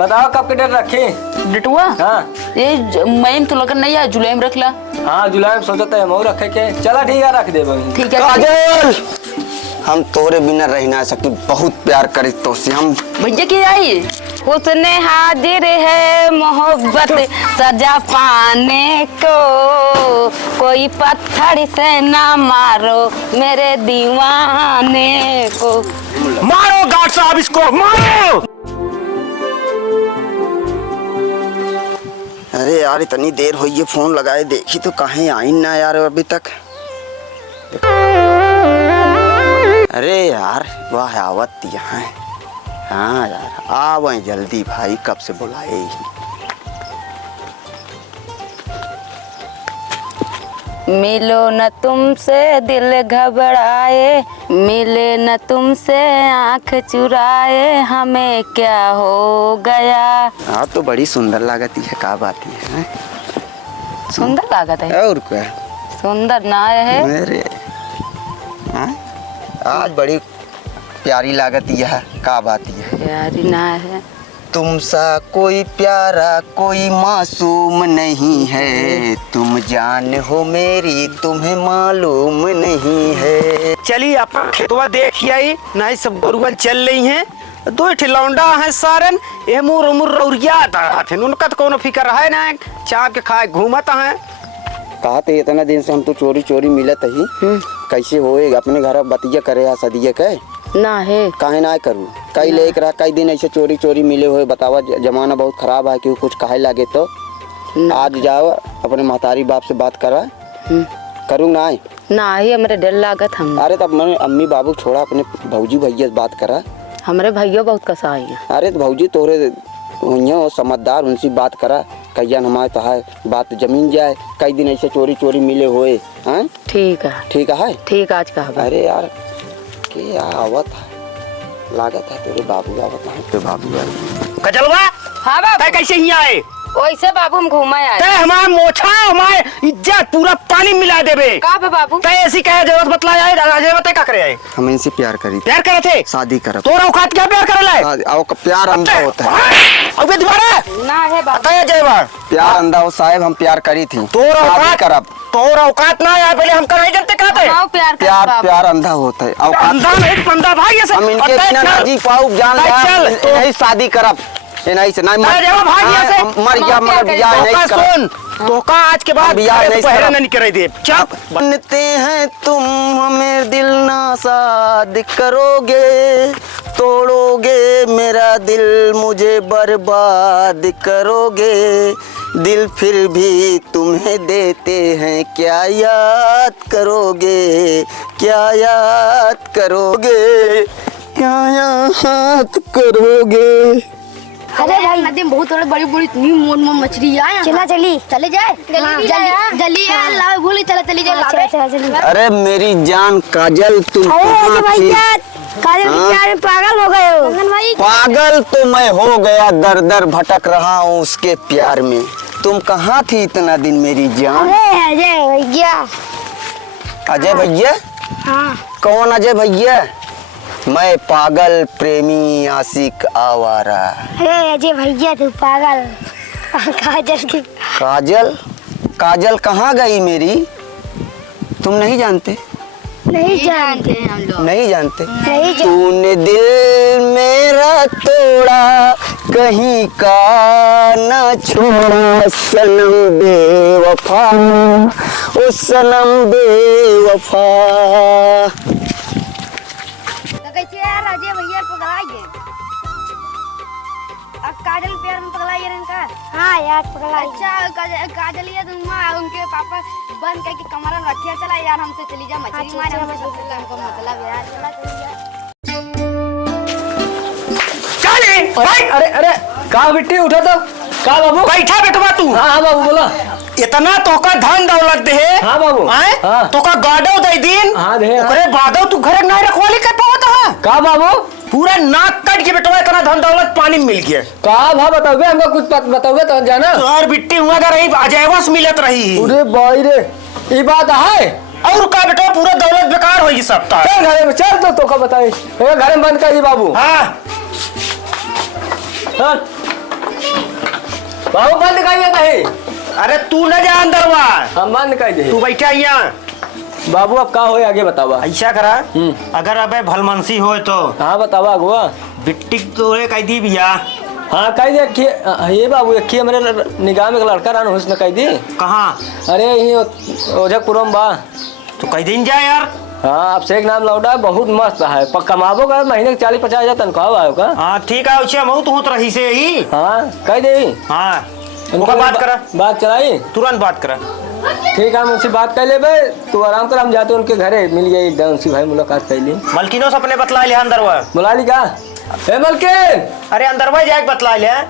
बताओ कब के डेट रखे? डेटुआ? हाँ ये मई तो लगन नहीं है, जुलाई में रख ला। हाँ जुलाई में सोचते हैं मऊ रखे के। चला ठीक है रख दे बहन। ठीक है काजल, हम तोरे बिना रह ना सकती, बहुत प्यार करी तो से हम। भैया की आई उसने हाजिर है मोहब्बत सजा पाने को, कोई पत्थर से ना मारो मेरे दीवाने को। मारो गार्ड साहब इसको मारो। अरे यार इतनी देर हुई है, फोन लगाए देखी तो कहीं आई ना यार अभी तक। अरे यार वाह आवत यहाँ। हाँ यार आवे जल्दी भाई, कब से बुलाए ही। मिलो न तुमसे दिल घबराए, मिले न तुमसे आंख चुराए, हमें क्या हो गया। हाँ तो बड़ी सुंदर लागती है, का बात है? सुंदर लागत है और क्या सुंदर ना है मेरे। हाँ आज बड़ी प्यारी लागत यह, का बात है? प्यारी ना है। तुमसा कोई प्यारा कोई मासूम नहीं है, तुम जान हो मेरी तुम्हें मालूम नहीं है। चलिए आप खेतवा देखिए आई नहीं, सब गोरुआ चल रही हैं। दो ठिलौंडा है सारन ये मुर रौरिया थे, उनका तो कोनो फिक्र है ना, चाप के खाए घूमत हैं। कहा थे इतना दिन से हम तो चोरी चोरी मिलत ही, कैसे होएगा अपने घर बतिया करे या सदिया के ना है काहे ना करूँ। कई ले रहा कई दिन ऐसे चोरी चोरी मिले हुए, बतावा जमाना बहुत खराब है कि कुछ कहे लगे तो आज जाओ अपने महतारी बाप से बात करा करूँ ना ही हमारे डर लागत हम। अरे तब मैंने अम्मी बाबू छोड़ा अपने भौजी भैया से बात करा। हमारे भैया बहुत कसाई है। अरे तो भौजी तोरे हुई समझदार, उनसे बात करा कैया हमारे तो है बात जमीन जाए। कई दिन ऐसे चोरी चोरी मिले हुए हैं। ठीक है ठीक आज कहा। अरे यार के आवत है लागत है तेरे बाबू आवत है तो बाबू आए। कजलवा हाँ बाबू कैसे ही आए? वैसे बाबू हम घूमे आए। हमारा मोछा हमारे इज्जत पूरा पानी मिला देबे। का बाबू ऐसी कहे जरूरत बतला आए, राजे बता का करे आए? हम इनसे प्यार करी, प्यार करे थे, शादी कर। तोरा औकात क्या प्यार करे लाए? आओ प्यार अंधा होता है। अबे दोबारा ना है बाबू। कहे जयवार प्यार अंधा हो साहब, हम प्यार करी थी। तोरा शादी औकात करब। तोरा औकात ना है, पहले हम कराई जनते कहते आओ प्यार प्यार अंधा होता है। अंधा नहीं पंदा भाई ऐसे हम इनके इतना नाजी पाऊ जान ले नहीं शादी करब नहीं से नहीं मर गया मर बियाह नहीं कर। सुन तो का आज के बाद बियाह नहीं पहले नहीं करे दे। चल बनते हैं तुम हमें दिल ना शाद करोगे, तोड़ोगे मेरा दिल मुझे बर्बाद करोगे, दिल फिर भी तुम्हें देते हैं क्या याद करोगे, क्या याद करोगे, क्या याद करोगे। अरे भाई नदी में बहुत बड़ी बड़ी इतनी मोट मोट मछली आए। चला चले जाए जल्दी यार बोली चली जाए। अरे मेरी जान काजल तुम काजल प्यार में पागल हो गए हो। पागल तो मैं हो गया, दर दर भटक रहा हूँ उसके प्यार में। तुम कहाँ थी इतना दिन मेरी जान? अजय भैया। अजय भैया? हाँ। कौन अजय भैया? मैं पागल प्रेमी आशिक आवारा। अरे अजय भैया तू पागल। काजल की काजल कहाँ गई मेरी? तुम नहीं जानते? नहीं जानते हम लोग। नहीं जानते? तूने दिल मेरा तोड़ा कहीं का न छोड़ा, सनम बेवफा ओ सनम बेवफा। अजय भैया पकड़ाइए। अब काजल प्यार में पकड़ाइए इनका। हाँ यार पकड़ाइए। अच्छा काजल ये तुम उनके पापा बंद करके कमरा में रखिए। चला यार हमसे चली जा मछली मारने, हमको मतलब यार चला चल। अरे अरे का बिट्टी उठा तो का बाबू? बैठा बेटवा तू। हाँ बाबू बोला। इतना तोका धन दौलत दे। हाँ बाबू। हाँ तोका गाड़ो दे दिन। हाँ दे। ओकरे बादो तू घर नहीं रखवाली कर पावत है का बाबू? पूरा नाक कट के बेटवा इतना धन दौलत पानी में मिल गया। का भा बताओगे हमको कुछ बताओगे तो जाना। तोहर बिट्टी हुआ कर रही अजयवस मिलत रही। अरे भाई रे ये बात है। और का बेटा पूरा दौलत बेकार होगी सब। चल घरे में चल तो का बताई घर में बंद कर दी बाबू। हाँ बाबू बंद करिए नहीं। अरे तू न जा अंदर वा, हम बंद कर दे। तू बैठा यहाँ। बाबू अब का होए आगे बतावा। ऐसा करा, अगर अबे भलमनसी हो तो हाँ बतावा अगुआ। बिट्टी तोरे कह दी भैया। हाँ कह दे। ये बाबू एक मेरे निगाह में एक लड़का रहा उसने कह दी। कहाँ? अरे यही ओझापुरम बा। तो कह दिन जा यार। हाँ अब शेख नाम लौटा बहुत मस्त है। कमाबो का महीने के 40-50 हजार तनख्वाह आयो का। हाँ ठीक है, उसे मऊ तो होत रही से ही। हाँ कह दे। हाँ उनका बात करा, बात चलाई तुरंत बात करा। ठीक है, हम उनसे बात कर ले भाई, तू आराम कर। हम जाते उनके घरे मिल गए एकदम उनसे भाई मुलाकात कर ली। मलकिनो से अपने बतला लिया अंदर वा। बुला ली का? ए मलकिन। अरे अंदर वा जाके बतला लिया।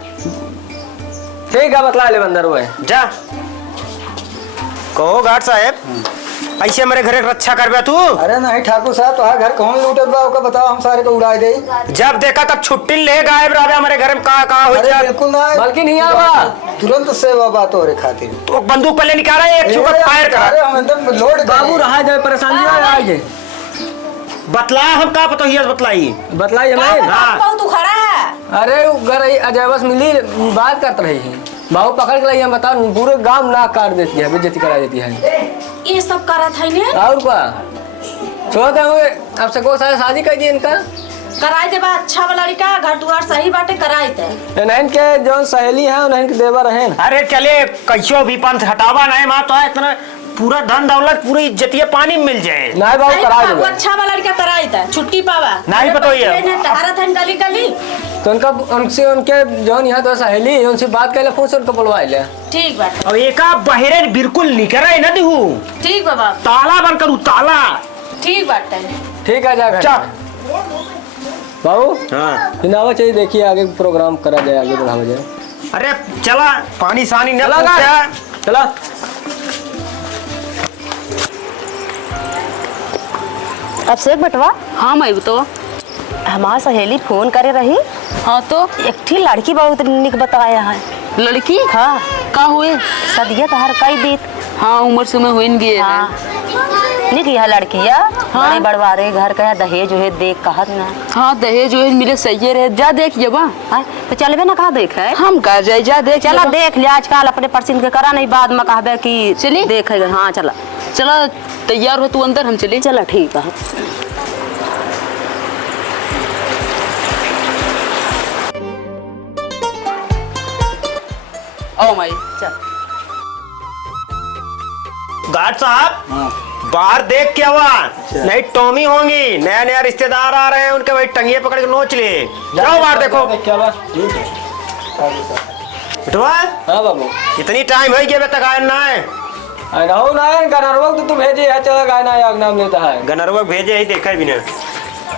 ठीक है बतला ले अंदर वो जा। कहो गार्ड साहब ऐसे मेरे घरे रक्षा करबे तू? अरे नहीं ठाकुर साहब, तो घर कौन लूटे बा ओका बताओ, हम सारे को उड़ा दे। जब देखा तब छुट्टी ले गायब रहा हमारे घर में। कहाँ हो अरे जा? बिल्कुल ना, बल्कि नहीं आवा। तुरंत सेवा बात हो रे खातिर। तो बंदूक पहले निकाला, एक चुका फायर अरे करा। हम एकदम लोड बाबू रहा जाए परेशानी आगे बतला हम का पता ही बतलाई। बतलाई हमें। हाँ तू खड़ा है। अरे घर अजय बस मिली बात करते रही है। बाबू पकड़ के लाई हम बता पूरे गांव ना काट देती है, बेइज्जती करा देती है। ये सब करा था इन्हें। और क्या छोड़ते हुए अब से को शादी कर दी इनका। कराए दे बा अच्छा वाला लड़का, घर द्वार सही बाटे कराए थे। नहन के जो सहेली है उन्हें के देवर है। अरे चले कैसो भी पंथ हटावा नहीं माँ तो इतना पूरा धन दौलत पूरी इज्जतिया पानी में मिल जाए। नहीं बाबू करा दे। अच्छा वाला लड़का कराए थे, छुट्टी पावा नहीं पता ही है। टहरा था गली गली। तो उनका उनसे उनके जो यहाँ तो सहेली उनसे बात कर ले, पूछ उनको बुलवा ले। ठीक बात। अब एका बहरे बिल्कुल निकरे न दिहू। ठीक बाबा। ताला बंद करू ताला। ठीक बात है। ठीक है जा घर। बाबू हाँ हिनावा चाहिए, देखिए आगे प्रोग्राम करा जाए, आगे बढ़ावा जाए। अरे चला पानी सानी न चला चला। अब से बटवा। हाँ मैं तो हमार सहेली फोन करे रही। हाँ तो एक ठी लड़की बहुत निक बताया है। लड़की हाँ का हुए? सदिया तहर कई दीत। हाँ उम्र से मैं हुई गए। हाँ निक यह लड़किया बड़े बड़वारे घर का दहेज उहे देख कहत ना। हाँ दहेज जो मिले सही रहे, जा देख जबा। तो चलबे ना कहा देख है। हम कहा जाए, जा देख। चला देख लिया आजकल अपने परसिन के करा नहीं, बाद में कहबे कि चली देखेगा। हाँ चला चला तैयार हो तू अंदर, हम चले। चला ठीक है। आओ माई चल गार्ड साहब बाहर देख क्या हुआ? नहीं टॉमी होंगी, नया नया रिश्तेदार आ रहे हैं, उनके भाई टंगिए पकड़ के नोच ले। जाओ बाहर देखो। क्या बात? बिटवा हाँ बाबू इतनी टाइम हो गया तक आया ना है। रहू ना है गनरवा तो तू भेजे है, चला गाना याग नाम लेता है। गनरवा भेजे ही देखा भी नहीं।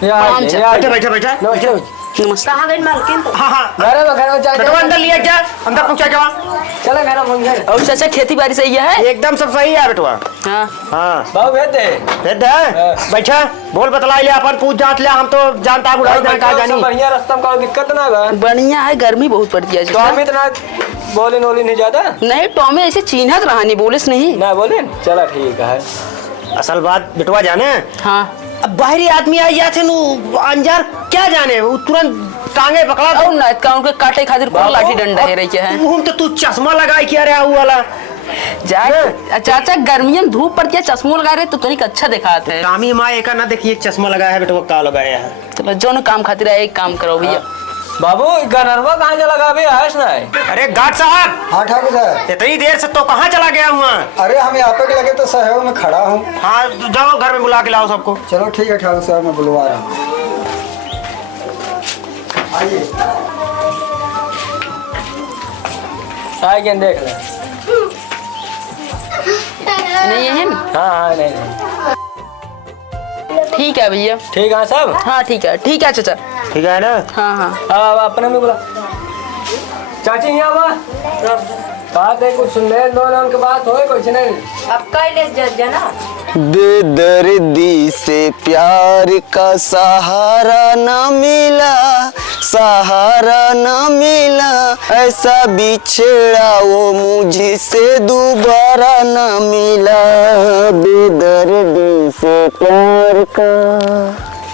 बैठे बैठे बैठे बैठे। नमस्कार। कहाँ गई मालकिन? हाँ हाँ घर में चाय बिटवा अंदर लिया क्या? अंदर पहुंचा क्या? चला घर में। और चाचा खेती बाड़ी सही है? एकदम सब सही है बिटवा। हाँ हाँ बाबू भेज दे। भेद है बैठा बोल बतला लिया अपन पूछ जांच लिया, हम तो जानता बुढ़ाई ना कहा जानी। बढ़िया रास्ता में दिक्कत ना है। बढ़िया है, गर्मी बहुत पड़ती है। तो हम इतना बोले नोली नहीं ज्यादा नहीं टॉमे ऐसे चिन्हत रहा नहीं, बोलिस नहीं ना बोले। चला ठीक है। असल बात बिटवा जाने, हाँ अब बाहरी आदमी आई जाते नु अंजार क्या जाने, वो तुरंत टांगे पकड़ा और ना का उनके काटे खातिर कोई लाठी डंडा है रही है। मुंह तो तू चश्मा लगाई क्या रे वो वाला जाए चाचा गर्मियों में धूप पड़ती है, चश्मो लगा रहे तो तनिक अच्छा दिखाते हैं। टामी माँ एक ना देखिए चश्मा लगाया है बेटा, वो का लगाया है। चलो जो ना काम खातिर है एक काम करो भैया। बाबू गनरवा कहाँ जा लगा भी है ना? अरे गार्ड साहब हाँ ठाकुर साहब। इतनी देर से तो कहाँ चला गया हुआ? अरे हम यहाँ पे लगे तो सहयोग में खड़ा हूँ। हाँ जाओ घर में बुला के लाओ सबको। चलो ठीक है ठाकुर साहब, मैं बुलवा रहा हूँ। आइए आगे देख ले। नहीं है ना? हाँ हाँ नहीं ठीक है भैया। ठीक है सब। हाँ ठीक है चाचा। ठीक है ना? हाँ हाँ हाँ अपने में बोला चाची यहाँ बात है, कुछ सुन ले दो ना उनके बात हो कुछ नहीं। अब कई जना बेदर्दी से प्यार का सहारा न मिला, सहारा न मिला, ऐसा बिछड़ा वो मुझसे दोबारा न मिला। बेदर्दी से प्यार का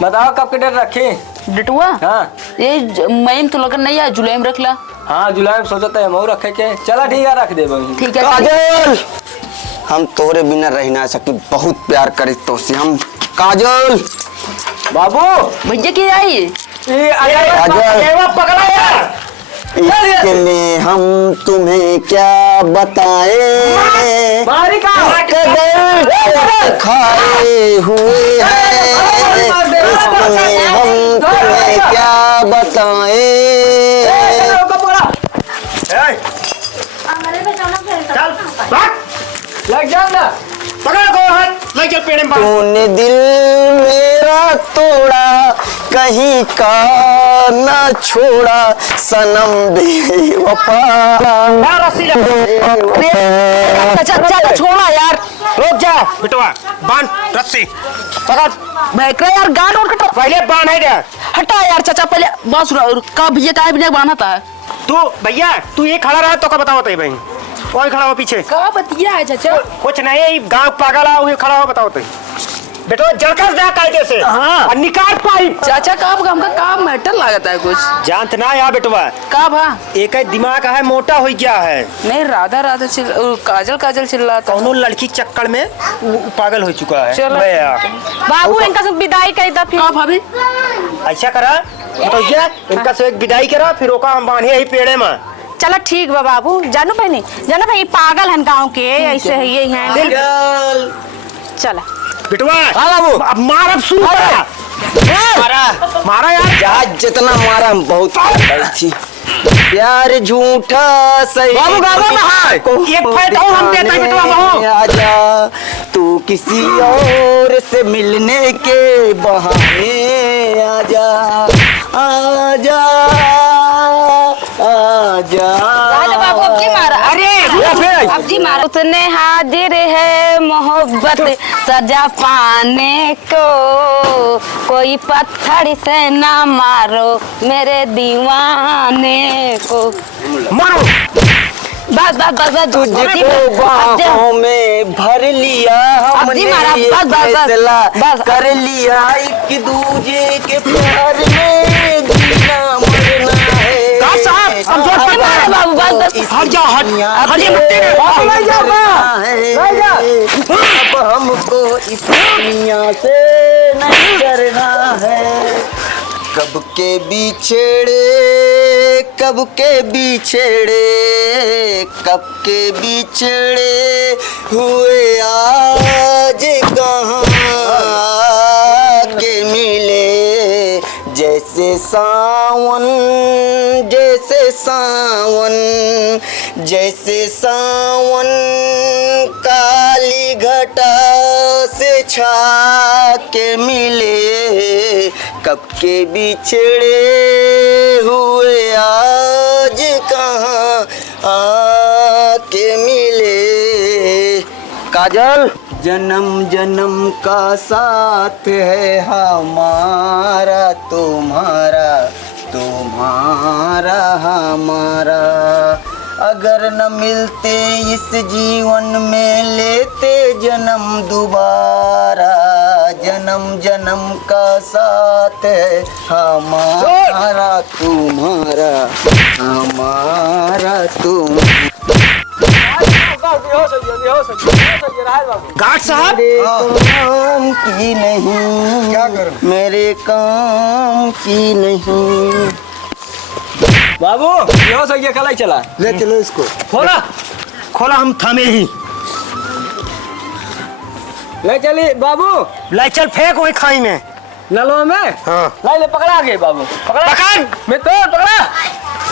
बताओ कब के डेट रखी? डटुआ हाँ मैं तो लगन नहीं है, जुलाई में रख ला। हाँ जुलाई में सोचता है मऊ रखे के। चला ठीक है रख दे बहन। ठीक है काजल, हम तोरे बिना रह ना सकते, बहुत प्यार करे तो से हम। काजल बाबू भैया की आई ये काजल, पकड़ा यार। इसके लिए हम तुम्हें क्या बताएं, मारी का कदर खाए हुए हैं, इसमें हम तुम्हें क्या बताएं। चल भाग, लग जाओ ना। पकड़ को हाथ ले चल पेड़ में बांध। तूने दिल मेरा तोड़ा, कहीं का ना छोड़ा, सनम बेवफा। चाचा छोड़ा यार, रुक जा बिटवा, बांध रस्सी पकड़। भैकरा यार गांड और कटो। पहले बांध है क्या? हटा यार चाचा पहले बस का भैया का बिना बांधा था। तू भैया तू ये खड़ा रहा तो का बताओ तो भाई, कौन खड़ा हो पीछे? का बतिया है चाचा? कुछ नहीं, गांव पागल आओ, ये खड़ा हो बताओ तो। बेटो जड़कर जा कायदे से। हाँ। और निकाल पाइप। चाचा काम काम का काम मैटर लागता है कुछ। जानत ना यार बेटवा, का भा एक दिमाग है मोटा हो गया है। नहीं राधा राधा काजल काजल चिल्ला था। दोनों लड़की चक्कर में वो पागल हो चुका है। चलो। बे यार, बाबू इनका सब विदाई कर दा फिर। का भाभी ऐसा करा तो ये इनका से एक विदाई करा, फिर ओका हम बांधे ही पेड़े में। चलो ठीक बा बाबू। जानू भाई पागल हन गाँव के, ऐसे है ये हैं। चला बिटवा हाँ बाबू, अब मार, अब शुरू करा। मारा मारा यार। जहाज जितना मारा हम बहुत थी। प्यार झूठा सही बाबू गावा में हाय। एक फायदा हम देता है बिटवा बाबू। आजा तू किसी और से मिलने के बहाने, आजा आजा आजा। बाबू अब जी मारा। अरे अब जी मारा। उसने हाजिर है मोहब्बत सजा पाने को, कोई पत्थर से ना मारो मेरे दीवाने को। मारो। बस बस बस बस तुझको बाहों में भर लिया हमने, मारा, ये बस, बस, बस, फैसला बस। कर लिया, एक दूजे के प्यार में जीना मरना है। काश साहब, अब जोर से मारा बाबू, बस बस। हट जा, हट हट जा मिट्टी में। अब हमको इस दुनिया से नहीं डरना है। कब के बिछड़े, कब के बिछड़े, कब के बिछड़े हुए आज कहाँ के मिले, जैसे सावन, जैसे सावन, जैसे सावन काली घटा से छा के मिले, कब के बिछड़े हुए आज कहाँ आके मिले। काजल, जन्म जन्म का साथ है हमारा तुम्हारा, तुम्हारा हमारा। अगर न मिलते इस जीवन में लेते जन्म दोबारा, जन्म जन्म का साथ है हमारा तुम्हारा, हमारा तुम। गार्ड साहब काम की नहीं, क्या करूं? मेरे काम की नहीं। बाबू ये हो सके कल ही चला। ले चलो इसको। खोला, खोला, हम थामे ही। ले चली बाबू। ले चल फेंक वही खाई में। नलवा में। हाँ। ले ले पकड़ा के बाबू। पकड़ा। पकड़। मैं तो पकड़ा।